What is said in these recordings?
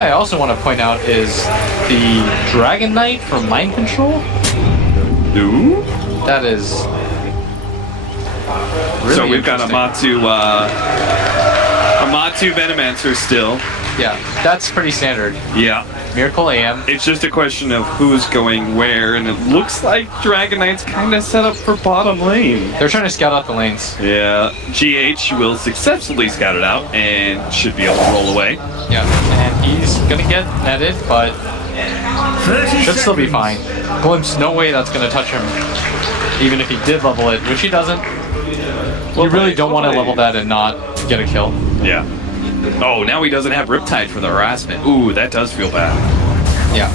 I also want to point out is the Dragon Knight for Mind Control. Ooh. That is really so we've got Amatu Venomancer still. Yeah, that's pretty standard. Yeah. Miracle AM. It's just a question of who's going where, and it looks like Dragon Knight's kind of set up for bottom lane. They're trying to scout out the lanes. Yeah. GH will successfully scout it out and should be able to roll away. Yeah, and he's going to get netted, but should still be fine. Glimpse, no way that's going to touch him, even if he did level it, which he doesn't. You really don't want to level that and not get a kill. Yeah. Oh, now he doesn't have Riptide for the harassment. Ooh, that does feel bad. Yeah.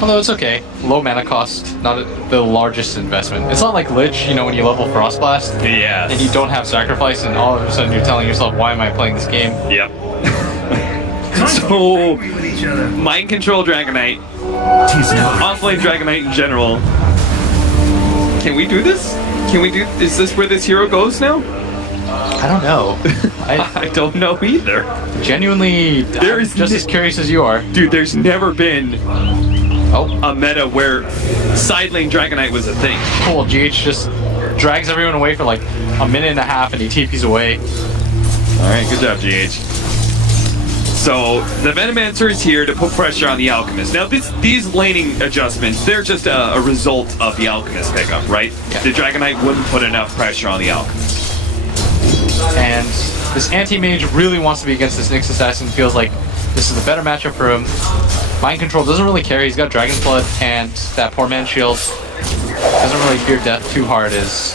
Although it's okay. Low mana cost, not the largest investment. It's not like Lich, you know, when you level Frostblast. Yes. And you don't have Sacrifice, and all of a sudden you're telling yourself, why am I playing this game? Yep. So, Mind Control Dragon Knight. Offlane Dragon Knight in general. Can we do this? Is this where this hero goes now? I don't know. I don't know either. Genuinely, I'm just as curious as you are. Dude, there's never been a meta where side lane Dragon Knight was a thing. Cool, GH just drags everyone away for like a minute and a half and he TPs away. Alright, good job, GH. So, the Venomancer is here to put pressure on the Alchemist. Now, these laning adjustments, they're just a result of the Alchemist pickup, right? Yeah. The Dragon Knight wouldn't put enough pressure on the Alchemist. And this anti-mage really wants to be against this Nyx Assassin, feels like this is a better matchup for him. Mind Control doesn't really care, he's got Dragon Flood and that poor man shield. Doesn't really fear death too hard, he's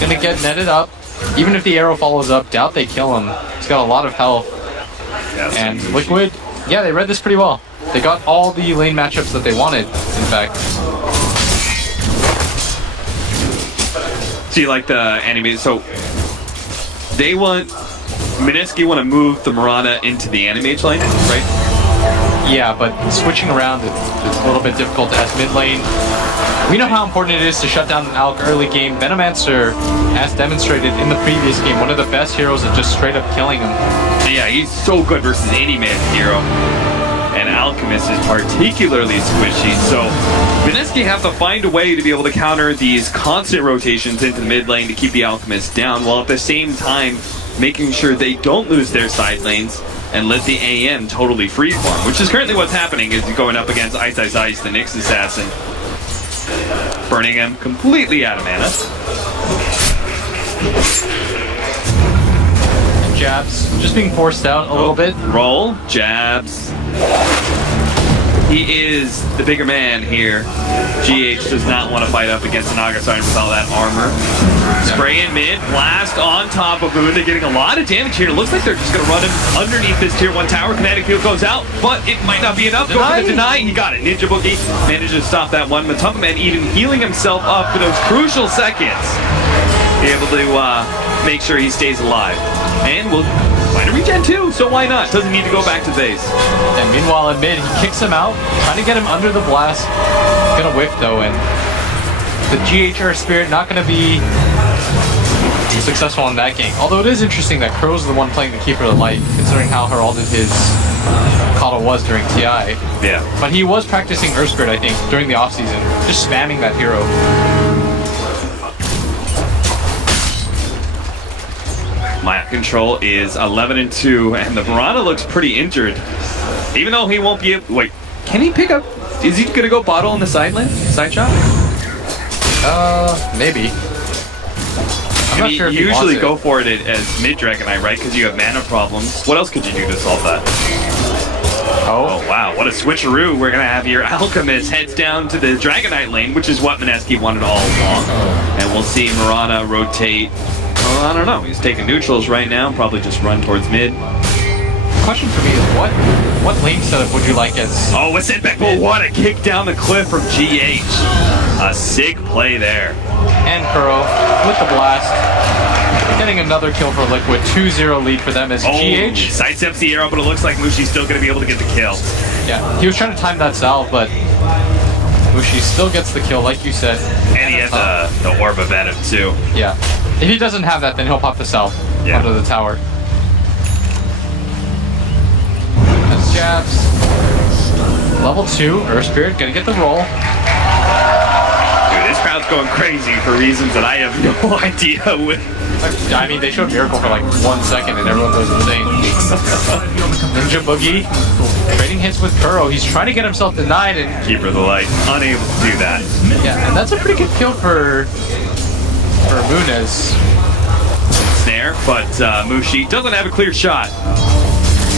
gonna get netted up. Even if the arrow follows up, doubt they kill him. He's got a lot of health. Yes. And Liquid, yeah, they read this pretty well. They got all the lane matchups that they wanted, in fact. So you like the anime, so they want, Mineski want to move the Mirana into the Animage lane, right? Yeah, but switching around, it's a little bit difficult as mid lane. We know how important it is to shut down an Alk early game. Venomancer, as demonstrated in the previous game, one of the best heroes at just straight up killing him. Yeah, he's so good versus any man hero. And Alchemist is particularly squishy, so Mineski have to find a way to be able to counter these constant rotations into the mid lane to keep the Alchemist down, while at the same time making sure they don't lose their side lanes and let the AM totally freeform, which is currently what's happening as you're going up against Ice, the Nyx Assassin. Burning him completely out of mana. Jabs, just being forced out a little bit. Roll, jabs. He is the bigger man here. GH does not want to fight up against an Agasarn with all that armor. Spray in mid, blast on top of Boone. They're getting a lot of damage here. It looks like they're just going to run him underneath this tier 1 tower. Kinetic field goes out, but it might not be enough. Go for the deny. He got it. Ninja Boogie managed to stop that one. Matumba Man even healing himself up for those crucial seconds. Be able to make sure he stays alive. And we'll find a regen too, so why not? Doesn't need to go back to base. And meanwhile in mid, he kicks him out, trying to get him under the blast. Gonna whiff though, and the GHR Spirit not gonna be successful in that gank. Although it is interesting that Crow's the one playing the Keeper of the Light, considering how heralded his Kata was during TI. Yeah. But he was practicing Earth Spirit, I think, during the offseason, just spamming that hero. Mind Control is 11-2, and the Mirana looks pretty injured. Even though he won't be able... Wait, can he pick up... Is he going to go bottle on the side lane? Side shot? Maybe. I'm not sure if you he usually wants go it. for it as mid-Dragon Knight, right? Because you have mana problems. What else could you do to solve that? Oh, wow, what a switcheroo. We're going to have here Alchemist heads down to the Dragon Knight lane, which is what Mineski wanted all along. And we'll see Mirana rotate... Well, I don't know. He's taking neutrals right now. Probably just run towards mid. Question for me is what lane setup would you like as... Oh, a setback. Oh, what a kick down the cliff from GH. A sick play there. And Kuro with the blast. Getting another kill for Liquid. 2-0 lead for them as GH. Sidesteps the arrow, but it looks like Mushi's still going to be able to get the kill. Yeah, he was trying to time that salve, but Mushi still gets the kill, like you said. And he has the Orb of Venom, too. Yeah. If he doesn't have that, then he'll pop the salve under the tower. jabs. Level 2, Earth Spirit, gonna get the roll. Dude, this crowd's going crazy for reasons that I have no idea with. I mean, they showed Miracle for like 1 second and everyone goes insane. Ninja Boogie trading hits with Kuro. He's trying to get himself denied and Keeper of the Light, unable to do that. yeah, and that's a pretty good kill for Munez. Snare, but Mushi doesn't have a clear shot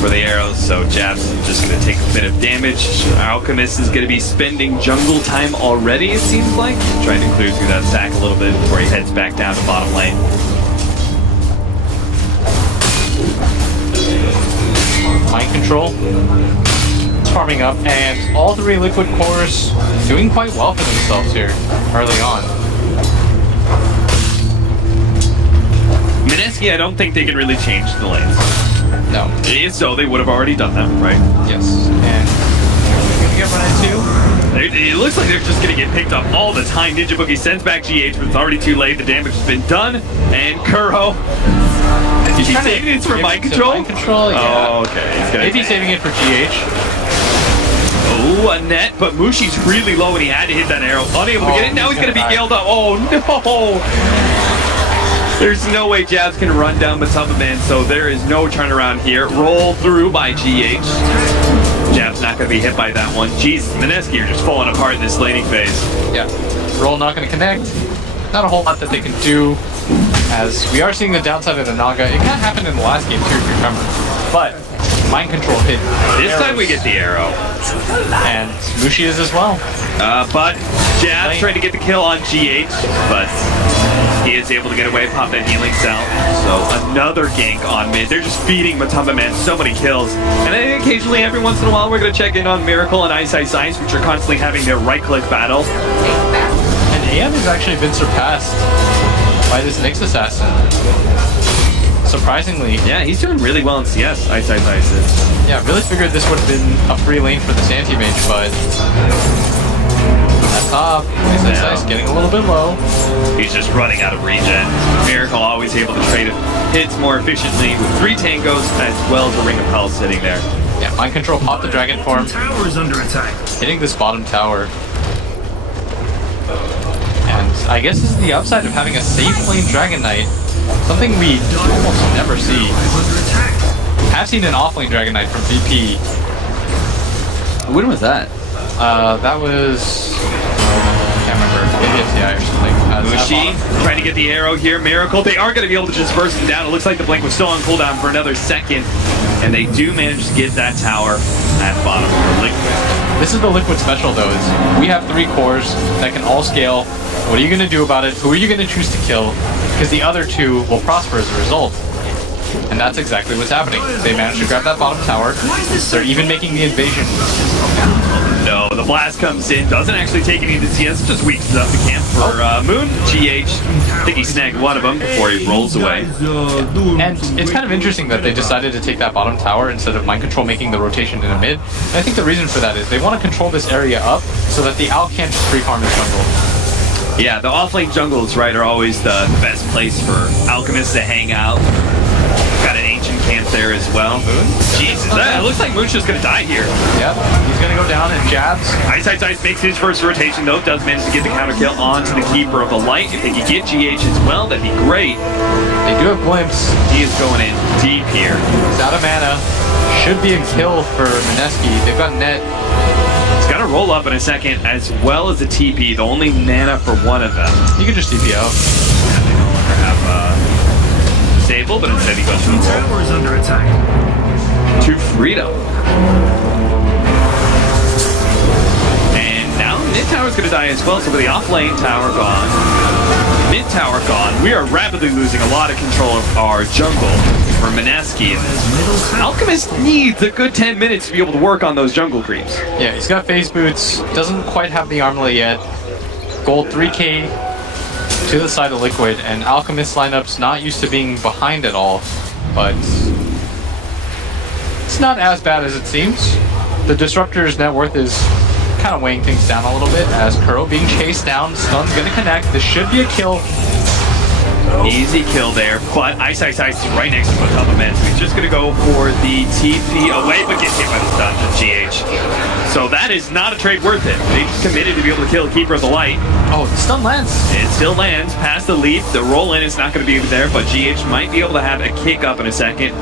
for the arrows, so Jab's just going to take a bit of damage. Alchemist is going to be spending jungle time already, it seems like. Trying to clear through that stack a little bit before he heads back down to bottom lane. Mind control. It's farming up, and all 3 liquid cores doing quite well for themselves here early on. Mineski, I don't think they can really change the lanes. No. If so, they would have already done that, right? Yes. And we're gonna get run into. It looks like they're just going to get picked up all the time. Ninja Boogie sends back GH, but it's already too late. The damage has been done. And Kuro. He's saving it for mind control? Mind control, yeah. Oh, okay. Maybe saving it for GH. Oh, a net, but Mushi's really low and he had to hit that arrow. Unable to get it. Now he's going to be gilled up. Oh, no. There's no way Jabs can run down Matamba Man, so there is no turnaround here. Roll through by GH. Jab's not going to be hit by that one. Jeez, Mineski, you're just falling apart in this laning phase. Yeah. Roll not going to connect. Not a whole lot that they can do, as we are seeing the downside of the Naga. It kind of happened in the last game too, if you remember. But mind control hit. This time we get the arrow. And Mushi is as well. But Jab's trying to get the kill on GH, but he is able to get away, pop that healing cell. So another gank on mid. They're just feeding Matamba Man so many kills. And then occasionally, every once in a while, we're going to check in on Miracle and Ice Ice Ice, which are constantly having their right-click battle. And AM has actually been surpassed by this Nyx Assassin. Surprisingly. Yeah, he's doing really well in CS, Ice Ice Ice is. Yeah, really figured this would have been a free lane for this anti-mage, but at top, Ice Ice Ice getting a little bit low. He's just running out of regen. Miracle always able to trade hits more efficiently with 3 tangos as well as a Ring of Hell sitting there. Yeah, mind control popped the dragon form. Tower is under attack. Hitting this bottom tower. And I guess this is the upside of having a safe lane Dragon Knight. Something we almost never see. Have seen an off lane Dragon Knight from VP. When was that? That was... I can't remember. Maybe FTI or something. Mushi trying to get the arrow here. Miracle. They are going to be able to just burst him down. It looks like the blink was still on cooldown for another second. And they do manage to get that tower at the bottom. This is the Liquid special though. Is we have 3 cores that can all scale. What are you going to do about it? Who are you going to choose to kill? Because the other 2 will prosper as a result. And that's exactly what's happening. They managed to grab that bottom tower. They're even making the invasion. No, the blast comes in, doesn't actually take any to CS, just weakens up the camp for Moon. GH, I think he snagged one of them before he rolls away. And it's kind of interesting that they decided to take that bottom tower instead of mind control making the rotation in a mid. And I think the reason for that is they want to control this area up so that the Al can't just free farm the jungle. Yeah, the off-lane jungles, right, are always the best place for alchemists to hang out. Got an ancient camp there as well. Jesus, it looks like Moon's just gonna die here. Yep, he's gonna go down and jabs. Ice Ice Ice makes his first rotation though, does manage to get the counter kill onto the Keeper of the Light. If they could get GH as well, that'd be great. They do have glimpse. He is going in deep here. He's out of mana. Should be a kill for Mineski. They've got net. He's got to roll up in a second as well as a TP, the only mana for one of them. You can just TP out. Yeah, they no longer have Sable, but instead he goes for the roll. Tower is under attack. To freedom. And now mid tower's gonna die as well, so with the off lane tower gone, mid tower gone, we are rapidly losing a lot of control of our jungle for Mineski. Alchemist needs a good 10 minutes to be able to work on those jungle creeps. Yeah, he's got phase boots, doesn't quite have the armlet yet. Gold 3k to the side of Liquid, and Alchemist lineup's not used to being behind at all, but it's not as bad as it seems. The Disruptor's net worth is kind of weighing things down a little bit as Kuro being chased down. Stun's gonna connect. This should be a kill. Easy kill there, but Ice is right next to ANTIMAGE. So he's just going to go for the TP away, but gets hit by the stun from GH. So that is not a trade worth it. They just committed to be able to kill Keeper of the Light. Oh, the stun lands. It still lands past the leap. The roll in is not going to be there, but GH might be able to have a kick up in a second.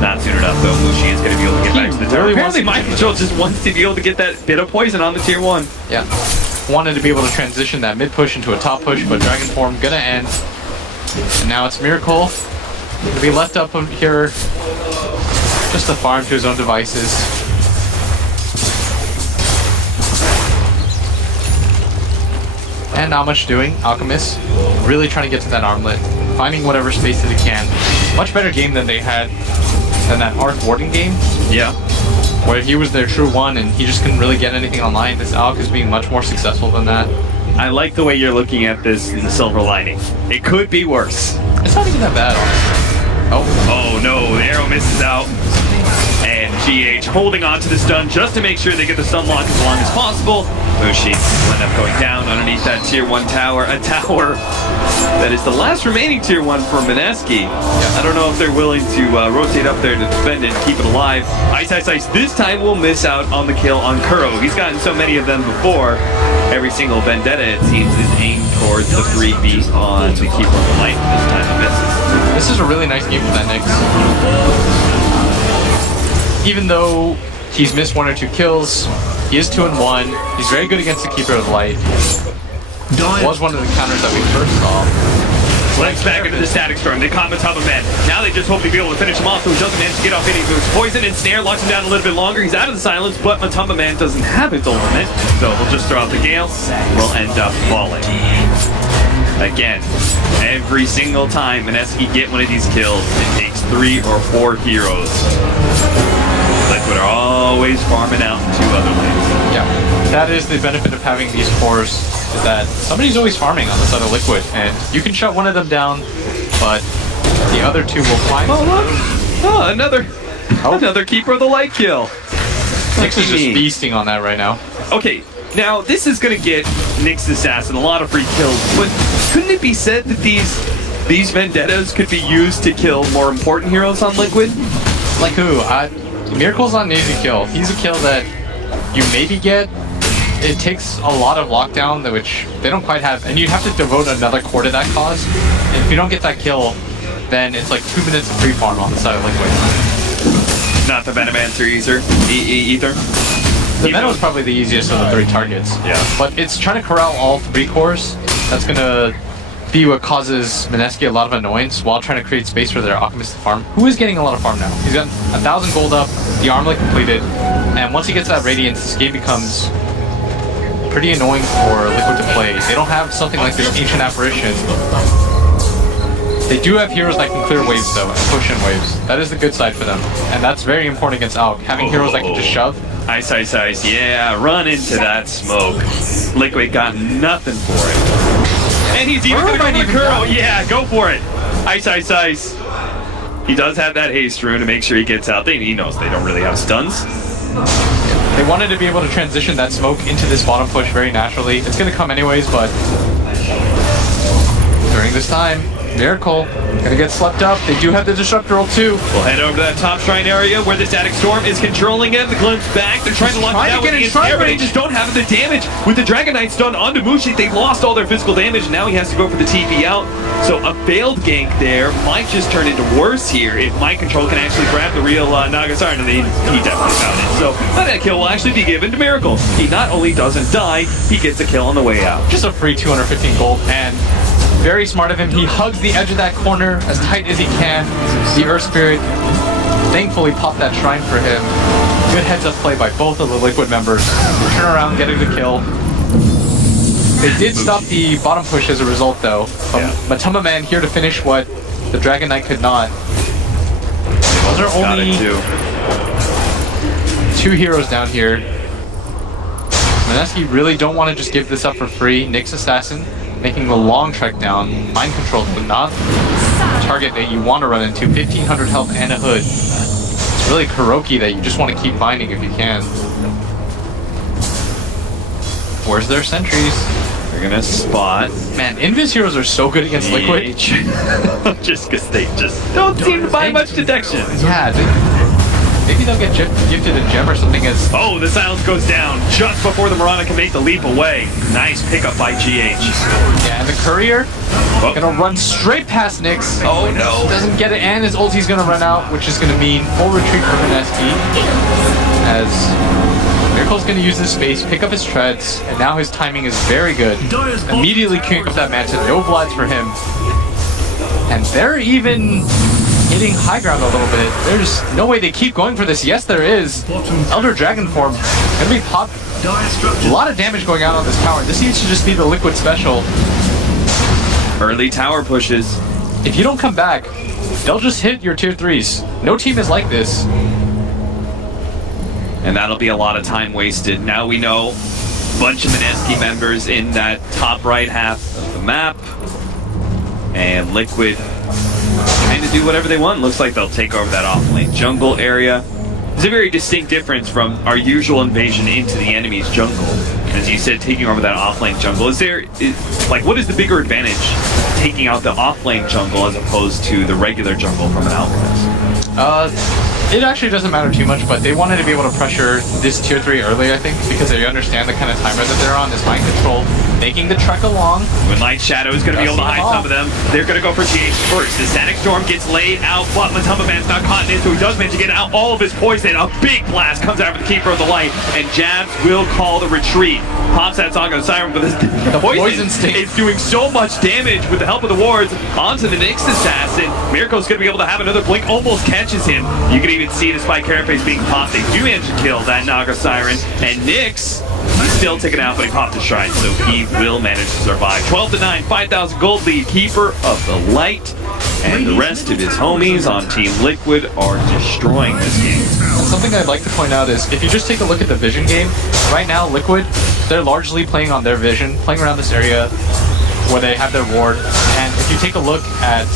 Not soon enough, though. Mushi is going to be able to get back to the tower. Apparently, Mind Control just wants to be able to get that bit of poison on the tier 1. Yeah. Wanted to be able to transition that mid push into a top push, but Dragon Form gonna end. And now it's Miracle. To be left up here, just to farm to his own devices. And not much doing. Alchemist really trying to get to that armlet, finding whatever space that he can. Much better game than they had than that Arc Warden game. Yeah. Where he was their true one and he just couldn't really get anything online. This Alc is being much more successful than that. I like the way you're looking at this in the silver lining. It could be worse. It's not even that bad, honestly. Oh no, the arrow misses out. And GH holding on to the stun just to make sure they get the stun lock as long as possible. Mushi will end up going down underneath that tier 1 tower. A tower that is the last remaining tier 1 for Mineski. I don't know if they're willing to rotate up there to defend it and keep it alive. Ice this time will miss out on the kill on Kuro. He's gotten so many of them before. Every single vendetta, it seems, is aimed towards the 3-beat on the Keeper of the Light. This time he misses. This is a really nice game for that Nyx. Even though he's missed 1 or 2 kills, he is 2-1. He's very good against the Keeper of the Light. Was one of the counters that we first saw. Let's back into the Static Storm. They caught ANTIMAGE. Now they just hope to be able to finish him off, so he doesn't manage to get off any of his poison and snare, locks him down a little bit longer. He's out of the silence, but ANTIMAGE doesn't have his ultimate, so he'll just throw out the Gale. We'll end up falling. Again, every single time Mineski get one of these kills, it takes 3 or 4 heroes. Liquid are always farming out in 2 other lanes. Yeah, that is the benefit of having these cores, is that somebody's always farming on the side of Liquid, and you can shut one of them down, but the other 2 will find. Another Keeper of the Light kill. Nyx is just beasting on that right now. Okay, now this is gonna get Nyx Assassin a lot of free kills, but couldn't it be said that these vendettas could be used to kill more important heroes on Liquid? Like who? Miracle's not an easy kill. He's a kill that you maybe get. It takes a lot of lockdown, which they don't quite have, and you have to devote another core to that cause. And if you don't get that kill, then it's like 2 minutes of free farm on the side of Liquid. Not the Venomancer either. The Venom is probably the easiest of the 3 targets. Yeah. But it's trying to corral all 3 cores. That's gonna be what causes Mineski a lot of annoyance while trying to create space for their Alchemist to farm, who is getting a lot of farm now. He's got 1,000 gold up, the armlet completed, and once he gets that Radiance, this game becomes pretty annoying for Liquid to play. They don't have something like this Ancient Apparition. They do have heroes that can clear waves though, and push in waves. That is the good side for them, and that's very important against Alc, having heroes that can just shove. Ice, yeah, run into that smoke. Liquid got nothing for it. And he's even gonna go for Kuro. Yeah, go for it. Ice. He does have that haste rune to make sure he gets out. He knows they don't really have stuns. They wanted to be able to transition that smoke into this bottom push very naturally. It's gonna come anyways, but during this time, Miracle gonna get slept up. They do have the Disruptor ult too. We'll head over to that top shrine area where the Static Storm is controlling it. The glimpse back. They're trying to lock it down with the ensnare, but they just don't have the damage. With the Dragon Knight stun onto Mushi, they lost all their physical damage. Now he has to go for the TP out. So a failed gank there might just turn into worse here if Mind Control can actually grab the real Nagasarn, and he definitely found it. So that kill will actually be given to Miracle. He not only doesn't die, he gets a kill on the way out. Just a free 215 gold, and very smart of him. He hugs the edge of that corner as tight as he can. The Earth Spirit thankfully popped that shrine for him. Good heads-up play by both of the Liquid members. Turn around, getting the kill. They did stop the bottom push as a result, though. ANTIMAGE here to finish what the Dragon Knight could not. Those are only 2 heroes down here. Mineski really don't want to just give this up for free. Nyx Assassin making the long trek down. Mind Control, but not the target that you want to run into. 1,500 health and a hood. It's really Kuroki that you just want to keep finding if you can. Where's their sentries? They're They're gonna spot Man, Invis heroes are so good against Liquid. just because they just don't seem to buy much detection. Yeah, maybe they'll get gifted a gem or something as... Oh, the silence goes down just before the Mirana can make the leap away. Nice pickup by GH. Yeah, and the Courier gonna run straight past Nyx. Oh no. Doesn't get it, and his ulti's gonna run out, which is gonna mean full retreat for Mineski. As Miracle's gonna use this space, pick up his treads, and now his timing is very good. Immediately queuing up that Manta, no Vlads for him. And they're even hitting high ground a little bit. There's no way they keep going for this. Yes, there is. Elder Dragon form gonna be popped. A lot of damage going out on this tower. This seems to just be the Liquid special. Early tower pushes. If you don't come back, they'll just hit your tier 3s. No team is like this. And that'll be a lot of time wasted. Now we know a bunch of Mineski members in that top right half of the map. And Liquid kind of do whatever they want. Looks like they'll take over that off-lane jungle area. It's a very distinct difference from our usual invasion into the enemy's jungle. As you said, taking over that off-lane jungle. What is the bigger advantage taking out the off-lane jungle as opposed to the regular jungle from an Alchemist? It actually doesn't matter too much, but they wanted to be able to pressure this tier 3 early, I think, because they understand the kind of timer that they're on, this mind control, making the trek along. Moonlight Shadow is going to be able to hide some of them. They're going to go for GH first. The Static Storm gets laid out, but Matumba Man's not caught in it, so he does manage to get out all of his poison. A big blast comes out of the Keeper of the Light, and Jabs will call the retreat. Pops that Song of the Siren, but the poison sting is doing so much damage with the help of the wards onto the Nyx Assassin. Miracle's going to be able to have another blink, almost catches him. You can even see the Spike Carapace being popped. They do manage to kill that Naga Siren, and Nyx, he's still taken out, but he popped his shrine, so he will manage to survive. 12-9, 5,000 gold lead, Keeper of the Light, and the rest of his homies on Team Liquid are destroying this game. Something I'd like to point out is, if you just take a look at the vision game, right now Liquid, they're largely playing on their vision, playing around this area where they have their ward, and if you take a look at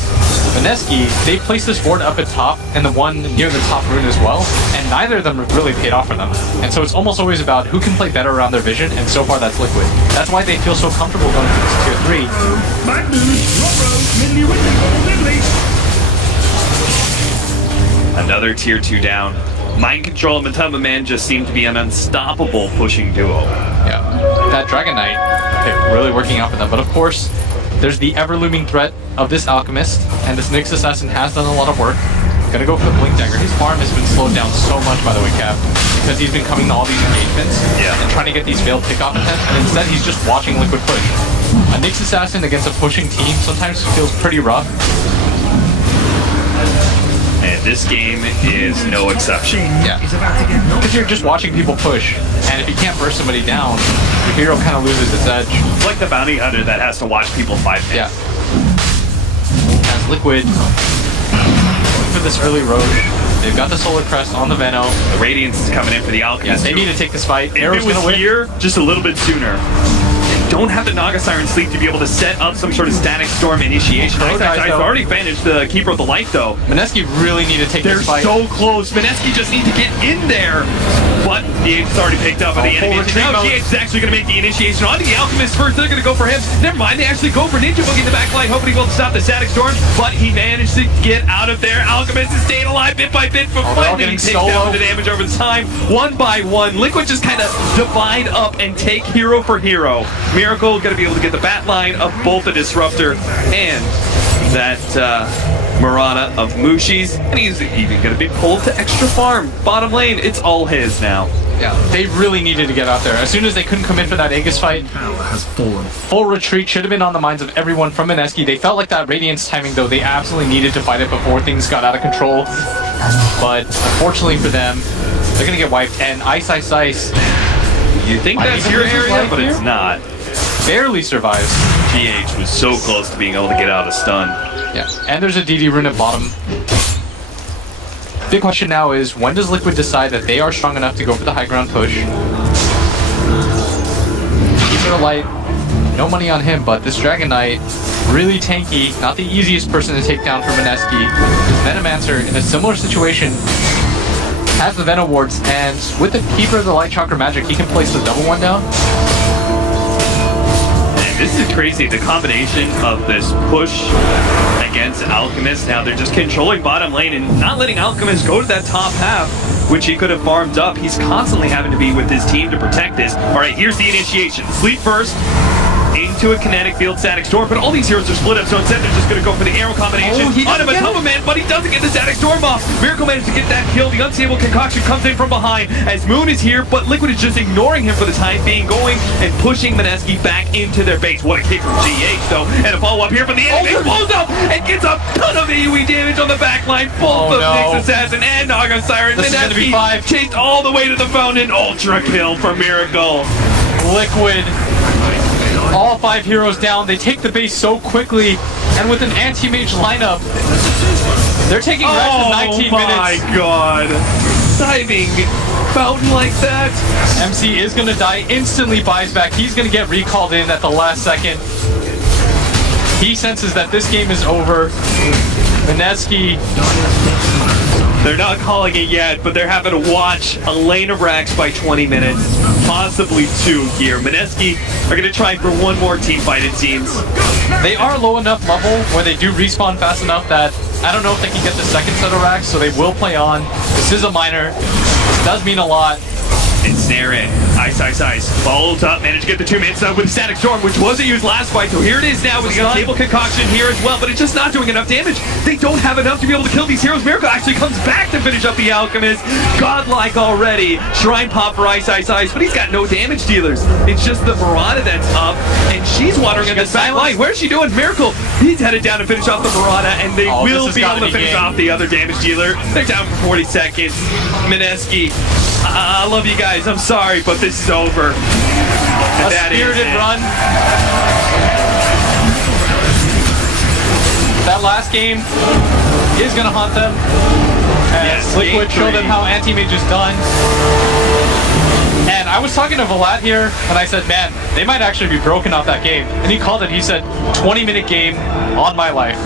Mineski, they place this ward up at top and the one near the top rune as well, and neither of them really paid off for them. And so it's almost always about who can play better around their vision, and so far that's Liquid. That's why they feel so comfortable going to this tier 3. Another tier 2 down. Mind Control and Matumba Man just seem to be an unstoppable pushing duo. Yeah, that Dragon Knight, okay, really working out for them. But of course, there's the ever-looming threat of this Alchemist, and this Nyx Assassin has done a lot of work. Gonna go for the Blink Dagger. His farm has been slowed down so much, by the way, Cap, because he's been coming to all these engagements and trying to get these failed pickoff attempts, and instead he's just watching Liquid push. A Nyx Assassin against a pushing team sometimes feels pretty rough. And this game is no exception. Yeah, because you're just watching people push, and if you can't burst somebody down, your hero kind of loses its edge. It's like the bounty hunter that has to watch people fight. Yeah. As Liquid for this early Roche, they've got the Solar Crest on the Veno. The Radiance is coming in for the Alchemist. Yes, they need to take this fight. If it was here just a little bit sooner. Don't have the Naga Siren sleep to be able to set up some sort of Static Storm initiation. I've already managed the Keeper of the Light, though. Mineski really need to take this fight. They're so close. Mineski just need to get in there. But the Ape's already picked up on the enemy. Now GH is actually going to make the initiation onto the Alchemist first. They're going to go for him. Never mind, they actually go for Ninja Boogie in the backline, hoping he will stop the Static Storm. But he managed to get out of there. Alchemist is staying alive bit by bit, but finally he takes down the damage over the time. One by one, Liquid just kind of divide up and take hero for hero. Miracle going to be able to get the bat line of both the Disruptor and that Mirana of Mushi's, and he's even going to be pulled to extra farm. Bottom lane, it's all his now. Yeah, they really needed to get out there. As soon as they couldn't come in for that Aegis fight, full retreat should have been on the minds of everyone from Mineski. They felt like that Radiance timing, though, they absolutely needed to fight it before things got out of control. But unfortunately for them, they're going to get wiped. And Ice. You think that's your area, but it's not. Barely survives. GH was so close to being able to get out of stun. Yeah, and there's a DD rune at bottom. Big question now is, when does Liquid decide that they are strong enough to go for the high ground push? Keeper of Light, no money on him, but this Dragon Knight, really tanky, not the easiest person to take down for Mineski. Venomancer, in a similar situation, has the Venom wards, and with the Keeper of the Light Chakra magic, he can place the double one down. And This is crazy. The combination of this push against Alchemist. Now they're just controlling bottom lane and not letting Alchemist go to that top half, which he could have farmed up. He's constantly having to be with his team to protect this. All right, here's the initiation. Sleep first. Into a kinetic field static storm, but all these heroes are split up, so instead they're just going to go for the arrow combination on him, a Tumble Man, but he doesn't get the static storm off. Miracle managed to get that kill. The unstable concoction comes in from behind as Moon is here, but Liquid is just ignoring him for the time being, going and pushing Mineski back into their base. What a kick from GH though, and a follow up here from the enemy. Blows up and gets a ton of AoE damage on the back line. Both of Nyx Assassin and Naga Siren. This is gonna be 5. Chased all the way to the fountain. Ultra kill for Miracle. Liquid. All 5 heroes down. They take the base so quickly, and with an anti-mage lineup, they're taking rest in 19 minutes. Oh my god. Diving fountain like that. MC is going to die, instantly buys back. He's going to get recalled in at the last second. He senses that this game is over. Mineski. They're not calling it yet, but they're having to watch a lane of racks by 20 minutes. Possibly 2 here. Mineski are going to try for one more team fight, it seems. They are low enough level where they do respawn fast enough that I don't know if they can get the second set of racks, so they will play on. This is a minor. This does mean a lot. And snare in. Ice. Bolt up, managed to get the 2-man sub with Static Storm, which wasn't used last fight, so here it is now with the unstable concoction here as well, but it's just not doing enough damage. They don't have enough to be able to kill these heroes. Miracle actually comes back to finish up the Alchemist. Godlike already. Shrine pop for Ice, but he's got no damage dealers. It's just the Murata that's up, and she's watering in this back line. Where's she doing? Miracle, he's headed down to finish off the Murata, and they will be able to finish off the other damage dealer. They're down for 40 seconds. Mineski, I love you guys. I'm sorry, but this is over. A spirited run. That last game is going to haunt them. As Liquid showed them how Anti-Mage is done. And I was talking to Vlad here, and I said, man, they might actually be broken off that game. And he called it. He said, 20-minute game on my life.